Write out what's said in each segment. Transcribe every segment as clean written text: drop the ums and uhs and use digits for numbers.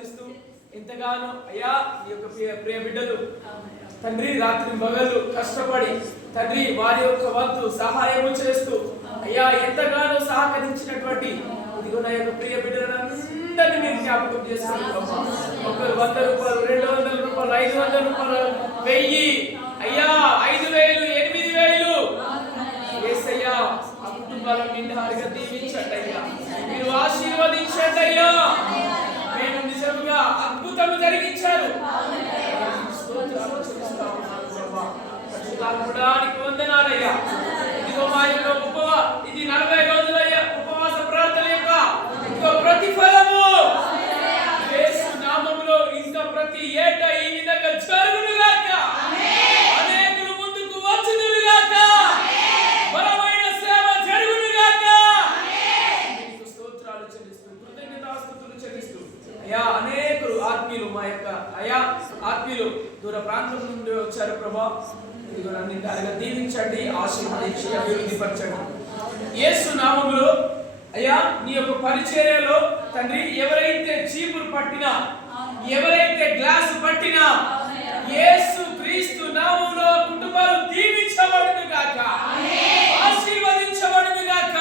చెల్లిస్తూ ఎంతగానో అయ్యా ఈ యొక్క ప్రియ బిడ్డలు తండ్రి రాత్రి పగలు కష్టపడి తండ్రి వారి యొక్క వంతు సహాయము చేస్తూ అయ్యా ఎంతగానో సహకరించినటువంటి ఇదిగో నా యొక్క ప్రియ బిడ్డలందరినీ మీరు జ్ఞాపకం చేసుకుంటున్నాం. ఒకరు 100 రూపాయలు, 200 రూపాయలు, 500 రూపాయలు, 1000 అయ్యా 5000, 8000 యేసయ్యా ఆ కుటుంబాలను నిండారుగా దీవించండి అయ్యా, మీరు ఆశీర్వదించండి అయ్యా. మేము నిజంగా అద్భుతం జరిగించారు. వందనాలయ్యా. ఇదిగో మా యొక్క ఇది 40 రోజుల ఉపవాస ప్రార్థన యొక్క ఇదిగో ప్రతిఫలము యేసు నామములో ఇంకా ప్రతి ఏటా ఈ విధంగా జరుగును గాక. అనేకులు ముందుకు వచ్చును గాక. బలమైన సేవ జరుగును గాక. మీకు స్తోత్రాలు చెల్లిస్తూ కృతజ్ఞతాస్తుతులు చెల్లిస్తూ అయ్యా అనేకులు ఆత్మీయులు మా యొక్క అయ్యా ఆత్మీయులు దూర ప్రాంతం నుండి వచ్చారు ప్రభా. ఇదిగో నన్ను ఇంతగా దీవించండి, ఆశీర్వదించి అభివృద్ధి పరచండి యేసు నామములో. అయ్యా నీ యొక్క పరిచర్యలో తండ్రి ఎవరైతే చీపురు పట్టినా, ఎవరైతే గ్లాసు పట్టినా యేసు క్రీస్తు నామములో కుటుంబాలు దీవించబడును గాక, ఆశీర్వదించబడును గాక.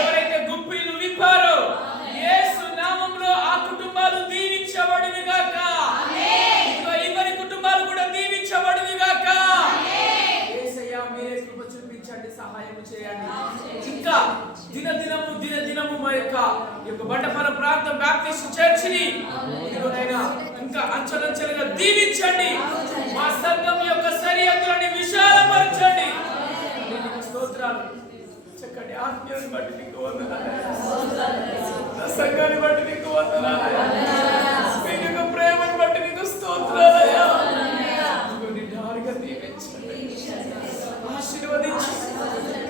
ఎవరైతే గుప్పిలు విప్పారో యేసు నామములో ఆ కుటుంబాలు దీవించబడును గాక. ఇవరి కుటుంబాలు కూడా దీవించబడును గాక. యేసయ్యా మీరే కృప చూపించండి, సహాయం చేయండి. ఇంకా దినదినము మా యొక్క బండపర ప్రాంతం బాప్టిస్ట్ చర్చిని ఇదిగోనైనా ఇంకా అంచెలంచెలుగా దీవించండి. మా సంఘం యొక్క సరిహద్దులని విశాలపరచండి. నీకు స్తోత్రాలు. చక్కటి ఆత్మీయాన్ని బట్టి నీకు వందనాలు. నా సంఘాన్ని బట్టి నీకు వందనాలు. మీ యొక్క ప్రేమను బట్టి నీకు స్తోత్రాలయ్యా. నిండారుగా దీవించండి, ఆశీర్వదించి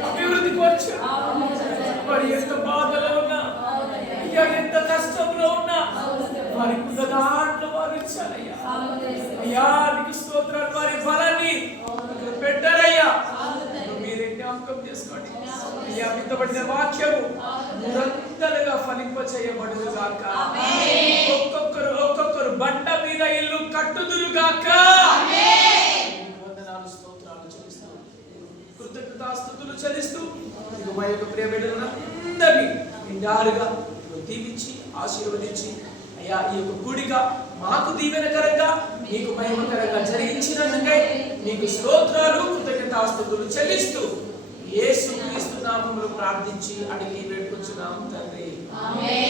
అభివృద్ధి పరచు. వారి ఎంత బాధలో ఉన్నా, అయ్యా ఎంత కష్టంలో ఉన్నా వారి దాంట్లో వారు ఇచ్చారయ్యా. అయ్యా నీకు స్తోత్రాలు. వారి బలాన్ని పెట్టారయ్యా. మీరే జ్ఞాపకం చేసుకోండి అయ్యా. విత్తబడిన వాక్యము నిరంతరంగా ఫలింపచేయబడును గాక. ఒక్కొక్కరు బండ మీద ఇల్లు కట్టుదురు గాక. వందనాలు స్తోత్రాలు చెల్లిస్తూ కృతజ్ఞతాస్తుతులు చెల్లిస్తూ మా యొక్క ప్రియ బిడ్డలందరినీ నిండారుగా దీవించి ఆశీర్వదించి అయ్యా ఈ యొక్క కూడిగా మాకు దీవెనకరంగా మీకు మహిమకరంగా జరిగించినందుకై మీకు స్తోత్రాలు కృతజ్ఞతాస్తుతులు చెల్లిస్తూ యేసు క్రీస్తు నామములో ప్రార్థించి అడిగి వేడుకొంచున్నాము తండ్రి. ఆమేన్.